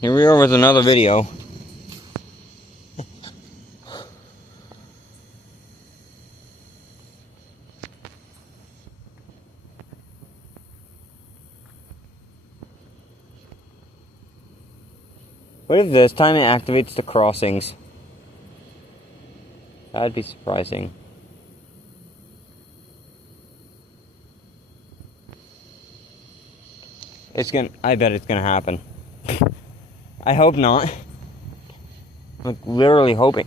Here we are with another video. What if this time it activates the crossings? That'd be surprising. I bet it's gonna happen. I hope not. I'm like literally hoping.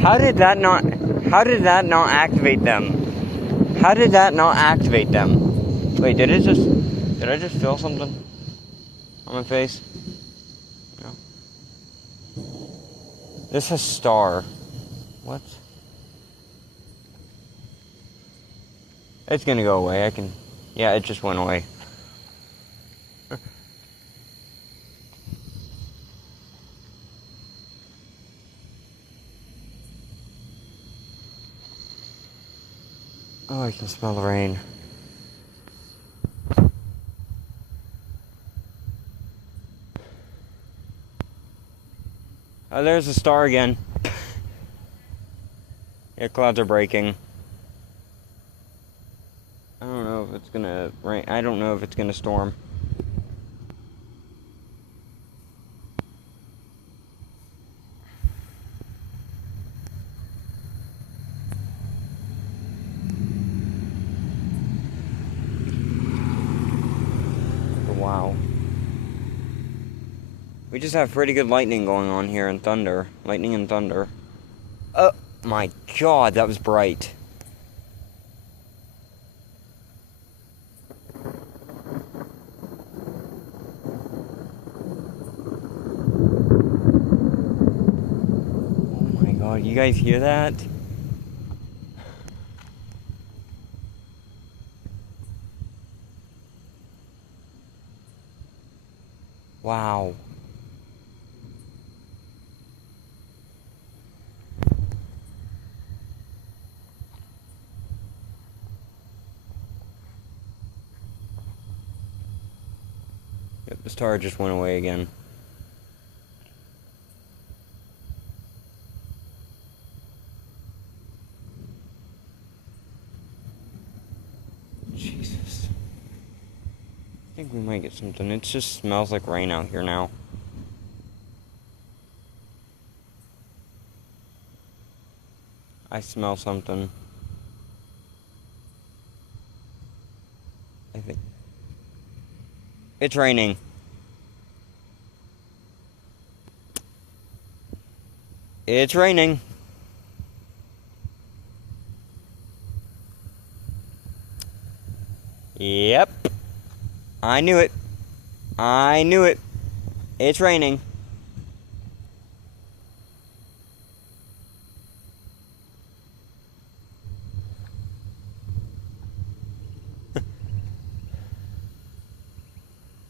How did that not activate them? How did that not activate them? Wait, did I just feel something on my face? No. This has star. What? It's gonna go away. Yeah, it just went away. Oh, I can smell the rain. Oh, there's the star again. Yeah, clouds are breaking. I don't know if it's gonna rain. I don't know if it's gonna storm. Wow. We just have pretty good lightning going on here and thunder. Lightning and thunder. Oh my god, that was bright. Oh my god, you guys hear that? Wow. Yep, the star just went away again. Jesus. I think we might get something. It just smells like rain out here now. I smell something. I think it's raining. It's raining. Yep. I knew it. I knew it. It's raining.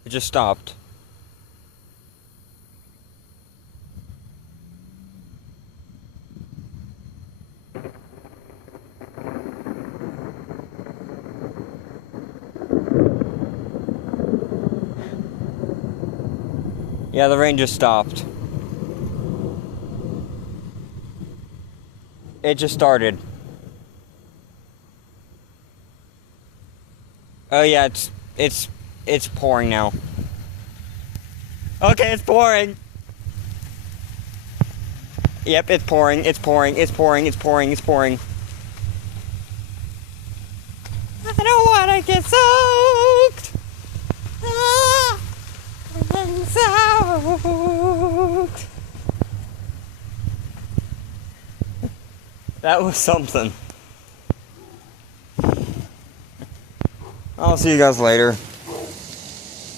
It just stopped. Yeah, the rain just stopped. It just started. Oh yeah, it's pouring now. Okay, it's pouring. Yep, it's pouring. It's pouring. It's pouring. It's pouring. It's pouring. I don't want to get soaked. I'm getting soaked. That was something. I'll see you guys later.